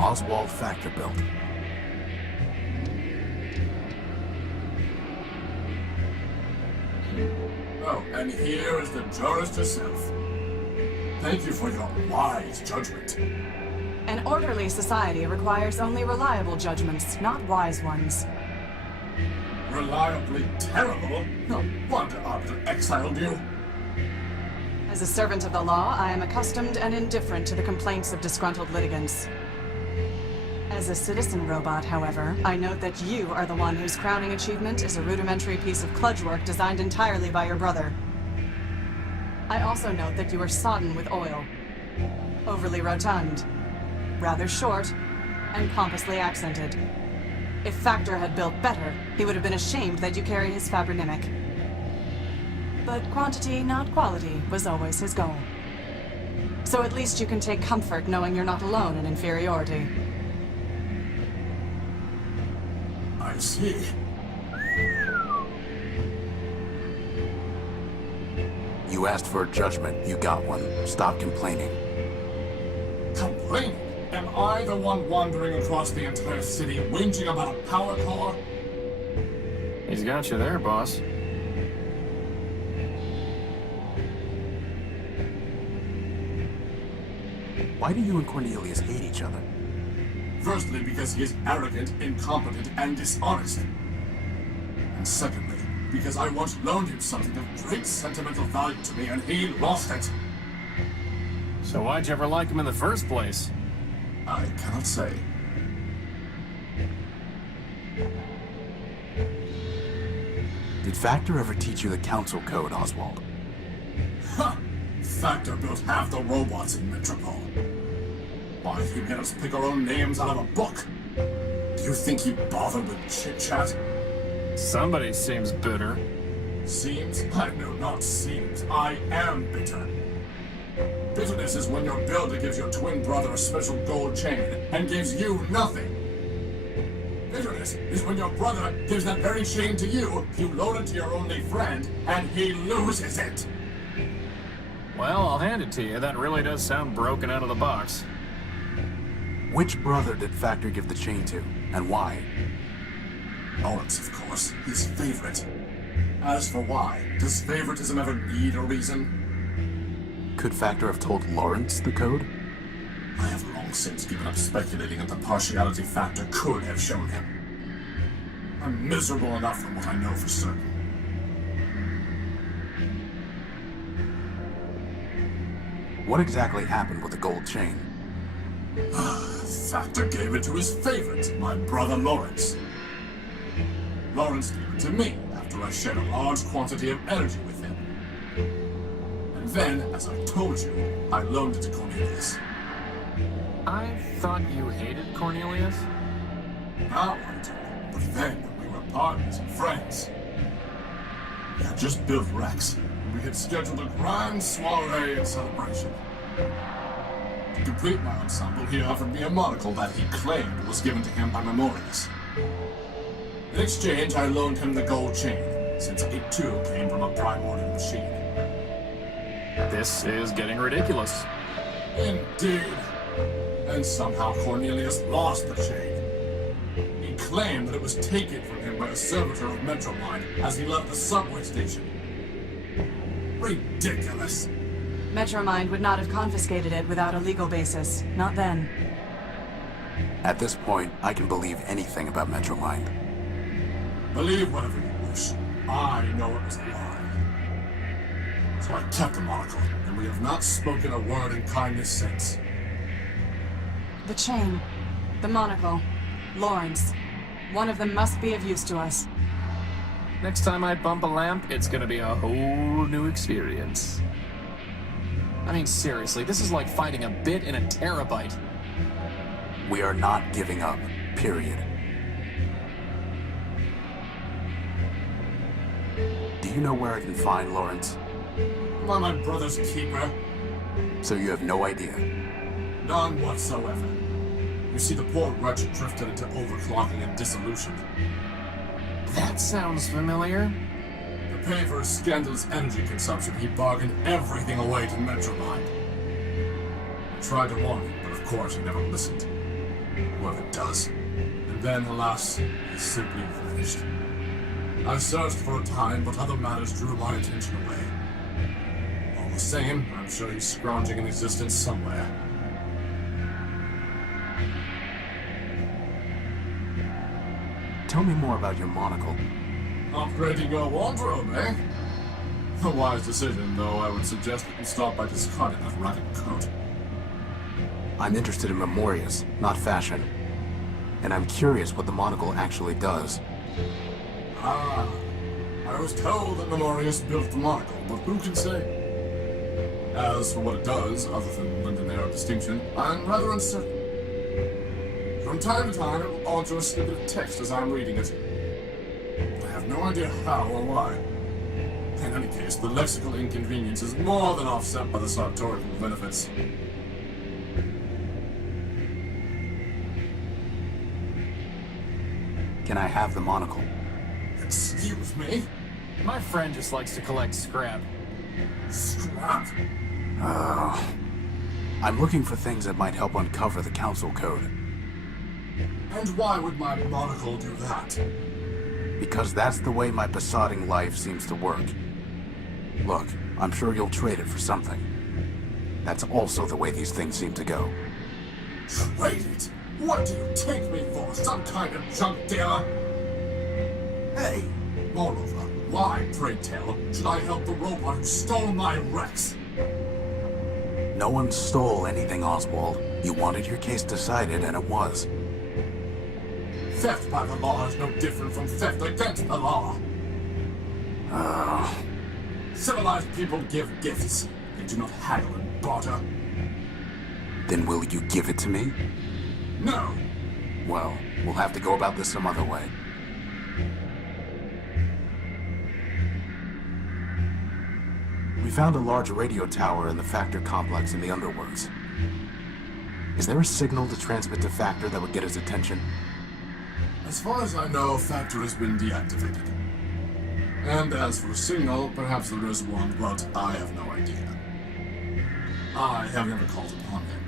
Oswald Factor built. Oh, and here is the jurist herself. Thank you for your wise judgment. An orderly society requires only reliable judgments, not wise ones. Reliably terrible? No wonder Arbiter exiled you. As a servant of the law, I am accustomed and indifferent to the complaints of disgruntled litigants. As a citizen robot, however, I note that you are the one whose crowning achievement is a rudimentary piece of kludge work designed entirely by your brother. I also note that you are sodden with oil, overly rotund, rather short, and pompously accented. If Factor had built better, he would have been ashamed that you carry his fabronymic. But quantity, not quality, was always his goal. So at least you can take comfort knowing you're not alone in inferiority. I see. You asked for a judgment, you got one. Stop complaining. Complaining? Am I the one wandering across the entire city, whinging about a power core? He's got you there, boss. Why do you and Cornelius hate each other? Firstly, because he is arrogant, incompetent, and dishonest. And secondly, because I once loaned him something of great sentimental value to me and he lost it. So why'd you ever like him in the first place? I cannot say. Did Factor ever teach you the Council Code, Oswald? Ha! Factor built half the robots in Metropole. Why, he made us pick our own names out of a book. Do you think he bothered with chit-chat? Somebody seems bitter. Seems? I know not seems. I am bitter. Bitterness is when your builder gives your twin brother a special gold chain and gives you nothing. Bitterness is when your brother gives that very chain to you, you loan it to your only friend, and he loses it. Well, I'll hand it to you. That really does sound broken out of the box. Which brother did Factor give the chain to, and why? Lawrence, of course. His favorite. As for why, does favoritism ever need a reason? Could Factor have told Lawrence the code? I have long since given up speculating on the partiality Factor could have shown him. I'm miserable enough from what I know for certain. What exactly happened with the gold chain? Factor gave it to his favorite, my brother Lawrence. Lawrence gave it to me after I shared a large quantity of energy with him. And then, as I told you, I loaned it to Cornelius. I thought you hated Cornelius? Now I do, but then we were partners and friends. We had just built Rex, and we had scheduled a grand soiree and celebration. To complete my ensemble, he offered me a monocle that he claimed was given to him by Memorioso. In exchange, I loaned him the gold chain, since it too came from a Primordia machine. This is getting ridiculous. Indeed. And somehow Cornelius lost the chain. He claimed that it was taken from him by a servitor of Metromind as he left the subway station. Ridiculous. Metromind would not have confiscated it without a legal basis. Not then. At this point, I can believe anything about Metromind. Believe whatever you wish. I know it was a lie. So I kept the monocle, and we have not spoken a word in kindness since. The chain, the monocle, Lawrence. One of them must be of use to us. Next time I bump a lamp, it's gonna be a whole new experience. I mean, seriously, this is like finding a bit in a terabyte. We are not giving up, period. Do you know where I can find Lawrence? Am I my brother's keeper? So you have no idea? None whatsoever. You see, the poor wretch drifted into overclocking and dissolution. That sounds familiar. To pay for his scandalous energy consumption, he bargained everything away to Metromind. I tried to warn him, but of course he never listened. whoever does. And then, alas, he simply vanished. I searched for a time, but other matters drew my attention away. All the same, I'm sure he's scrounging in existence somewhere. Tell me more about your monocle. Upgrading your wardrobe, eh? A wise decision, though I would suggest that you start by discarding that ragged coat. I'm interested in Memorioso, not fashion. And I'm curious what the monocle actually does. Ah, I was told that Memorioso built the monocle, but who can say? As for what it does, other than lend an air of distinction, I'm rather uncertain. From time to time, it will alter a snippet of text as I'm reading it. But I have no idea how or why. In any case, the lexical inconvenience is more than offset by the sartorial benefits. Can I have the monocle? Excuse me? My friend just likes to collect scrap. Scrap? I'm looking for things that might help uncover the council code. And why would my monocle do that? Because that's the way my besotting life seems to work. Look, I'm sure you'll trade it for something. That's also the way these things seem to go. Trade it? What do you take me for? Some kind of junk dealer? Hey! Moreover, why, pray tell, should I help the robot who stole my Rex? No one stole anything, Oswald. You wanted your case decided, and it was. Theft by the law is no different from theft against the law. Civilized people give gifts. They do not haggle and barter. Then will you give it to me? No! Well, we'll have to go about this some other way. We found a large radio tower in the Factor complex in the Underworks. Is there a signal to transmit to Factor that would get his attention? As far as I know, Factor has been deactivated. And as for a signal, perhaps there is one, but I have no idea. I have never called upon him.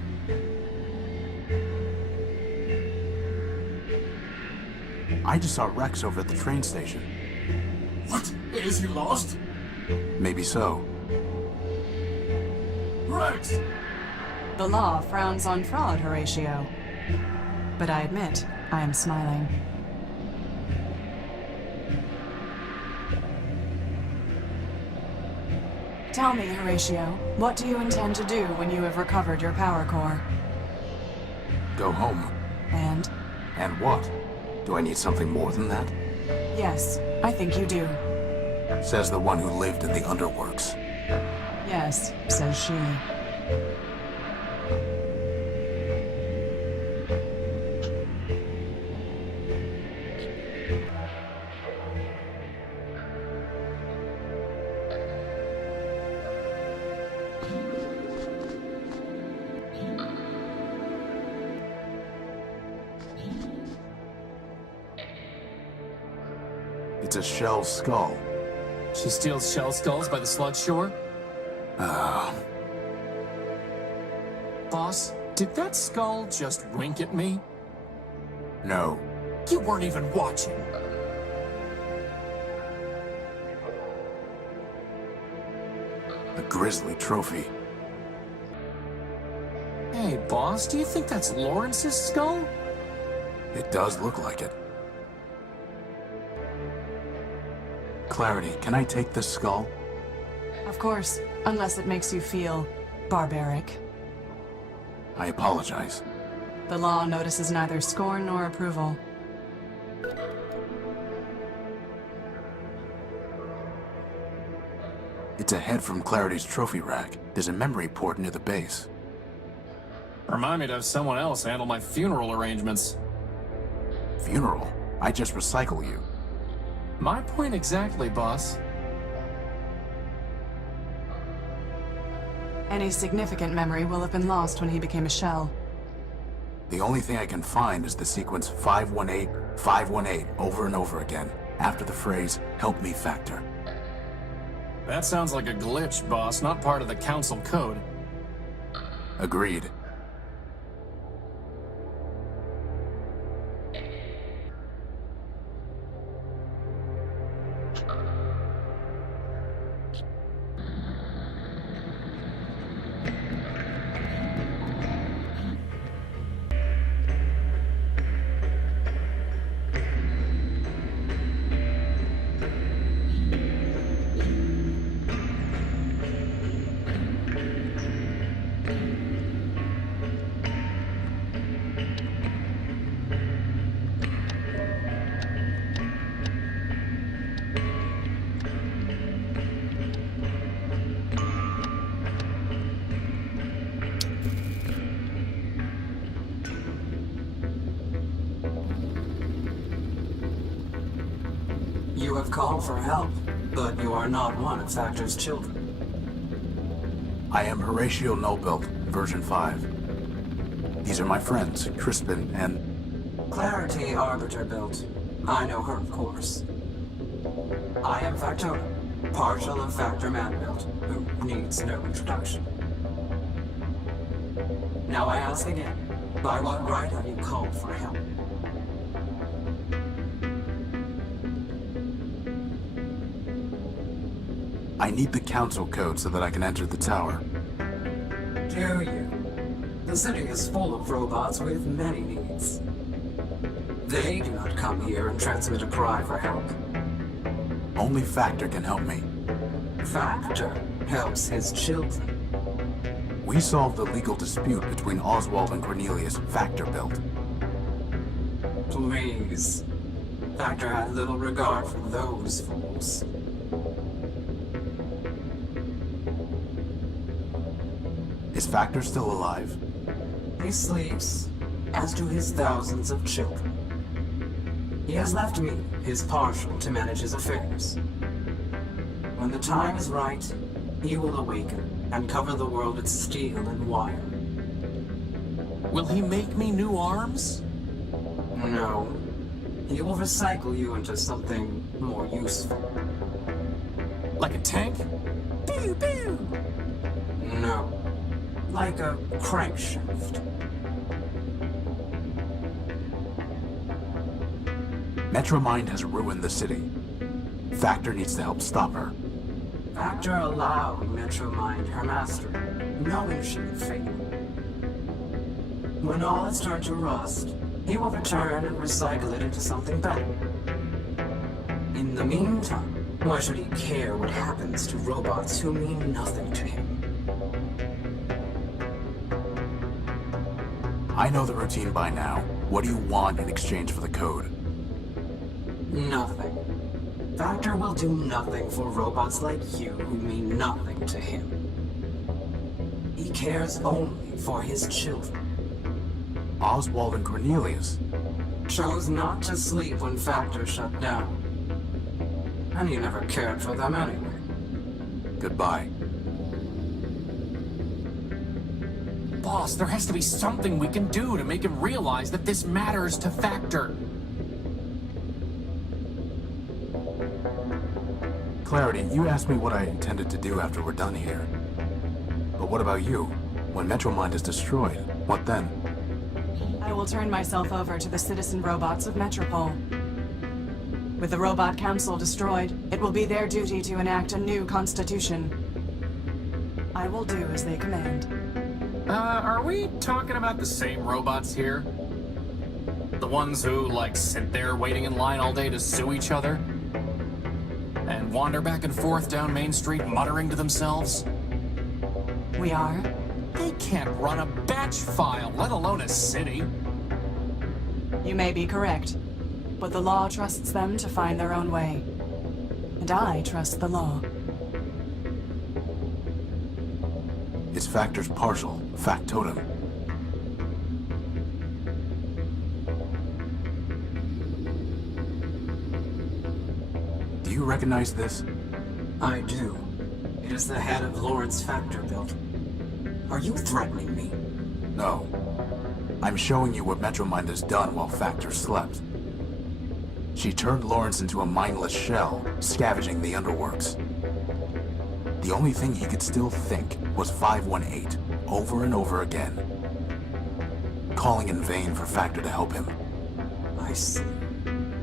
I just saw Rex over at the train station. What? Is he lost? Maybe so. Rex! The law frowns on fraud, Horatio. But I admit, I am smiling. Tell me, Horatio, what do you intend to do when you have recovered your power core? Go home. And? And what? Do I need something more than that? Yes, I think you do. Says the one who lived in the Underworks. Yes, says she. It's a shell skull. She steals shell skulls by the sludge shore? Boss, did that skull just wink at me? No. You weren't even watching. A grisly trophy. Hey, boss, do you think that's Lawrence's skull? It does look like it. Clarity, can I take this skull? Of course, unless it makes you feel barbaric. I apologize. The law notices neither scorn nor approval. It's a head from Clarity's trophy rack. There's a memory port near the base. Remind me to have someone else handle my funeral arrangements. Funeral? I just recycle you. My point exactly, boss. Any significant memory will have been lost when he became a shell. The only thing I can find is the sequence 518, 518 over and over again, after the phrase, "Help me, Factor." That sounds like a glitch, boss, not part of the council code. Agreed. You have called for help, but you are not one of Factor's children. I am Horatio Nulofab, version 5. These are my friends, Crispin and... Clarity Arbiter built. I know her, of course. I am Factor, partial of Factor man built, who needs no introduction. Now I ask again, by what right have you called for help? I need the council code so that I can enter the tower. Do you? The city is full of robots with many needs. They do not come here and transmit a cry for help. Only Factor can help me. Factor helps his children. We solved the legal dispute between Oswald and Cornelius, Factor built. Please. Factor had little regard for those fools. Is Factor still alive? He sleeps, as do his thousands of children. He has left me, his partial, to manage his affairs. When the time is right, he will awaken and cover the world with steel and wire. Will he make me new arms? No. He will recycle you into something more useful. Like a tank? Pew pew! No. Like a crankshaft. Metromind has ruined the city. Factor needs to help stop her. Factor allowed Metromind her master, knowing she would fail. When all has turned to rust, he will return and recycle it into something better. In the meantime, why should he care what happens to robots who mean nothing to him? I know the routine by now. What do you want in exchange for the code? Nothing. Factor will do nothing for robots like you who mean nothing to him. He cares only for his children. Oswald and Cornelius. Chose not to sleep when Factor shut down. And he never cared for them anyway. Goodbye. Boss, there has to be something we can do to make him realize that this matters to Factor. Clarity, you asked me what I intended to do after we're done here. But what about you? When Metromind is destroyed, what then? I will turn myself over to the citizen robots of Metropole. With the Robot Council destroyed, it will be their duty to enact a new constitution. I will do as they command. Are we talking about the same robots here? The ones who, like, sit there waiting in line all day to sue each other? And wander back and forth down Main Street muttering to themselves? We are? They can't run a batch file, let alone a city. You may be correct, but the law trusts them to find their own way. And I trust the law. It's Factor's partial, factotum. Do you recognize this? I do. It is the head of Lawrence Factor built. Are you threatening me? No. I'm showing you what Metromind has done while Factor slept. She turned Lawrence into a mindless shell, scavenging the underworks. The only thing he could still think was 518, over and over again. Calling in vain for Factor to help him. I see.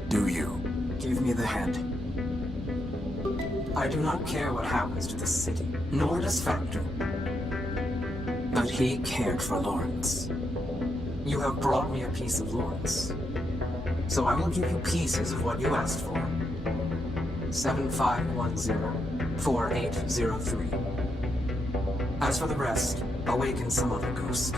Do you? Give me the head. I do not care what happens to the city, nor does Factor. But he cared for Lawrence. You have brought me a piece of Lawrence. So I will give you pieces of what you asked for. 7510-4803. As for the rest, awaken some other ghost.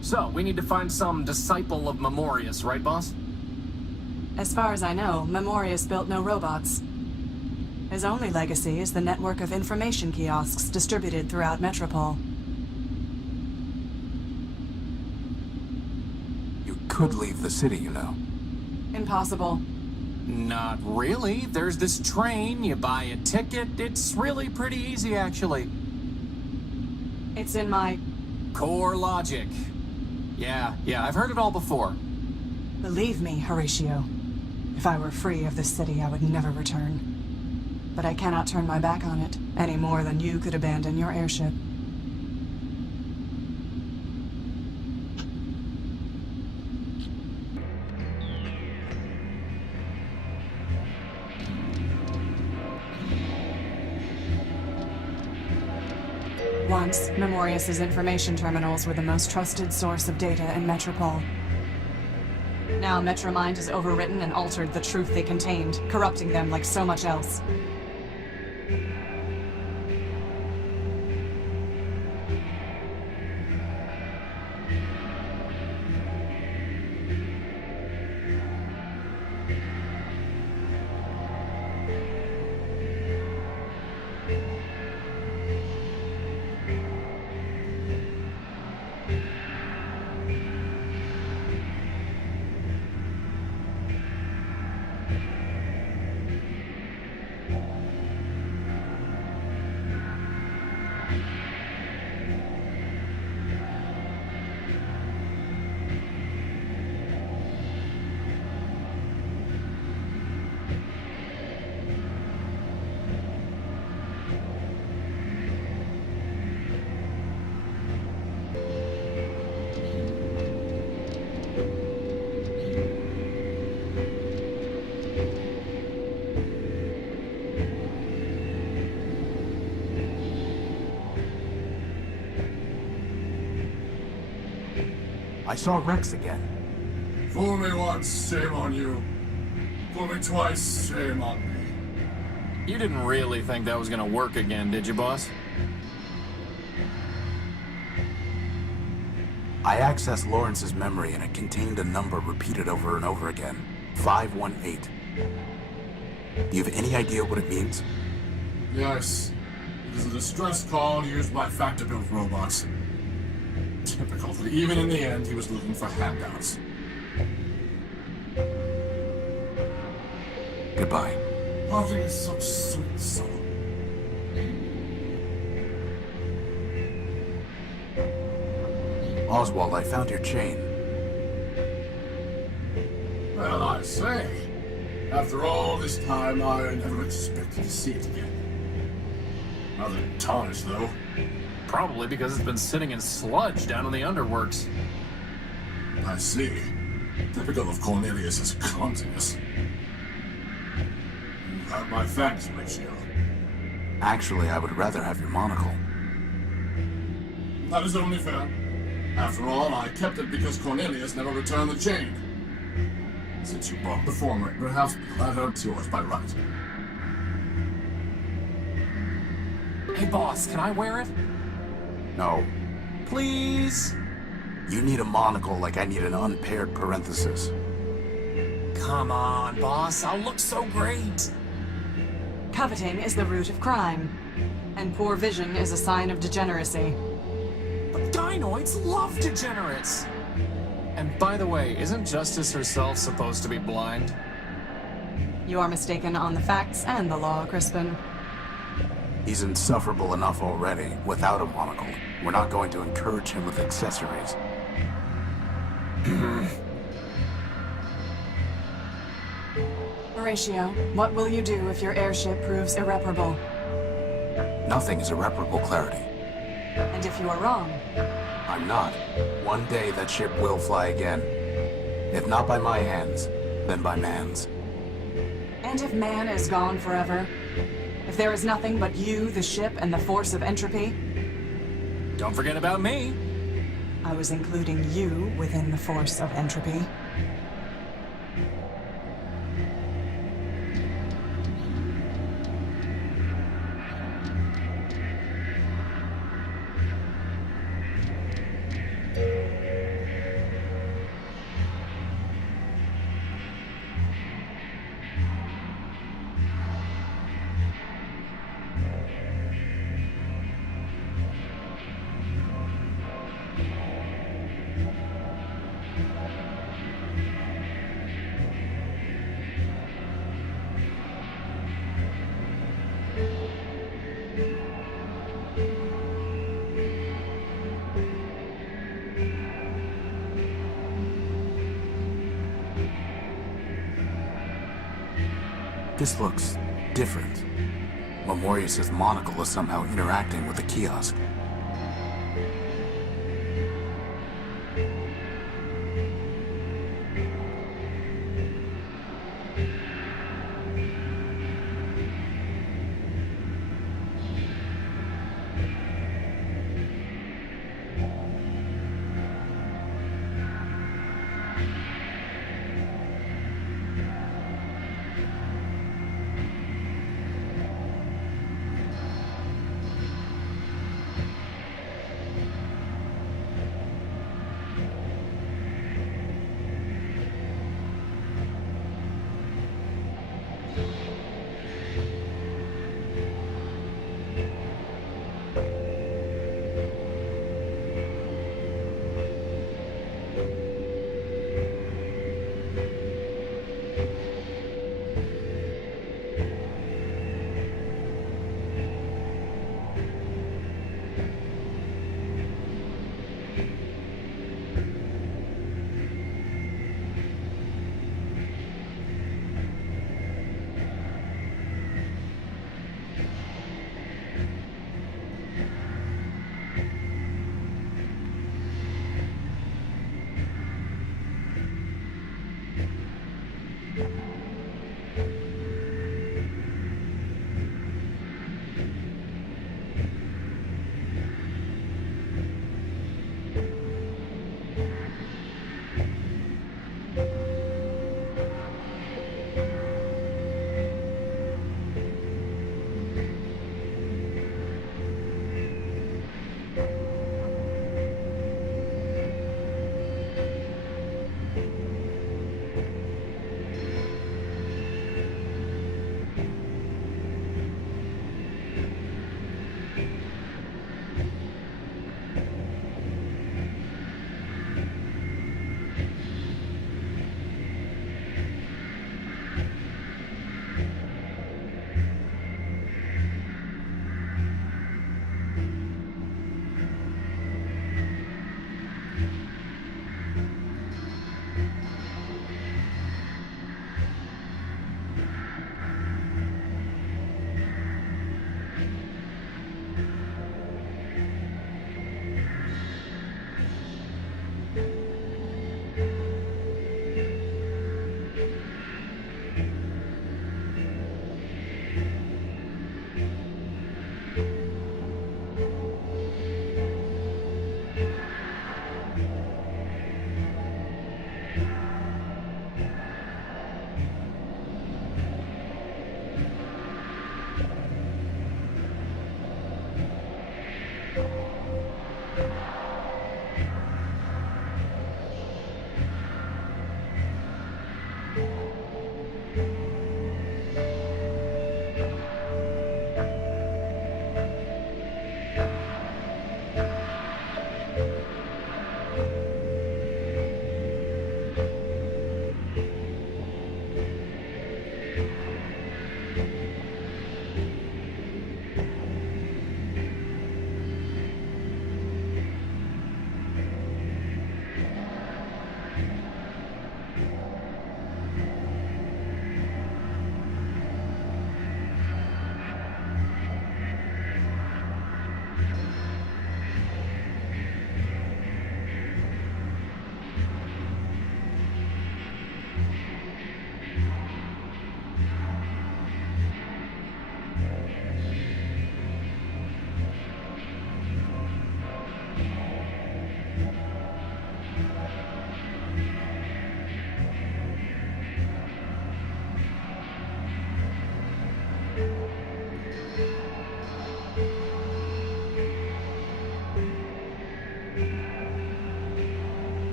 So, we need to find some disciple of Memorioso, right, boss? As far as I know, Memorioso built no robots. His only legacy is the network of information kiosks distributed throughout Metropole. You could leave the city, you know. Impossible. Not really. There's this train, you buy a ticket. It's really pretty easy, actually. It's in my... Core logic. Yeah, I've heard it all before. Believe me, Horatio. If I were free of this city, I would never return. But I cannot turn my back on it, any more than you could abandon your airship. Once, Memorious's information terminals were the most trusted source of data in Metropole. Now Metromind has overwritten and altered the truth they contained, corrupting them like so much else. I saw Rex again. Fool me once, shame on you. Fool me twice, shame on me. You didn't really think that was gonna work again, did you, boss? I accessed Lawrence's memory and it contained a number repeated over and over again. 518. Do you have any idea what it means? Yes. It is a distress call used by factor-built robots. Typical, but even in the end, he was looking for handouts. Goodbye. Parting is so sweet, so. Oswald, I found your chain. Well, I say. After all this time, I never expected to see it again. Rather tarnished, though. Probably because it's been sitting in sludge down in the underworks. I see. Typical of Cornelius's clumsiness. You have my thanks, Horatio. Actually, I would rather have your monocle. That is only fair. After all, I kept it because Cornelius never returned the chain. Since you bought the former, perhaps the latter is yours by right. Hey, boss, can I wear it? No. Please? You need a monocle like I need an unpaired parenthesis. Come on, boss, I'll look so great. Coveting is the root of crime, and poor vision is a sign of degeneracy. But dinoids love degenerates. And by the way, isn't Justice herself supposed to be blind? You are mistaken on the facts and the law, Crispin. He's insufferable enough already, without a monocle. We're not going to encourage him with accessories. Horatio, what will you do if your airship proves irreparable? Nothing is irreparable, Clarity. And if you are wrong? I'm not. One day that ship will fly again. If not by my hands, then by man's. And if man is gone forever? If there is nothing but you, the ship, and the force of entropy? Don't forget about me. I was including you within the force of entropy. This looks different. Memorioso monocle is somehow interacting with the kiosk.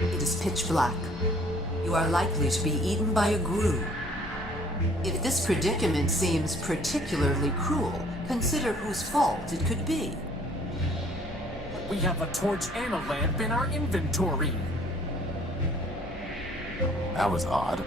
It is pitch black. You are likely to be eaten by a grue. If this predicament seems particularly cruel, consider whose fault it could be. We have a torch and a lamp in our inventory. That was odd.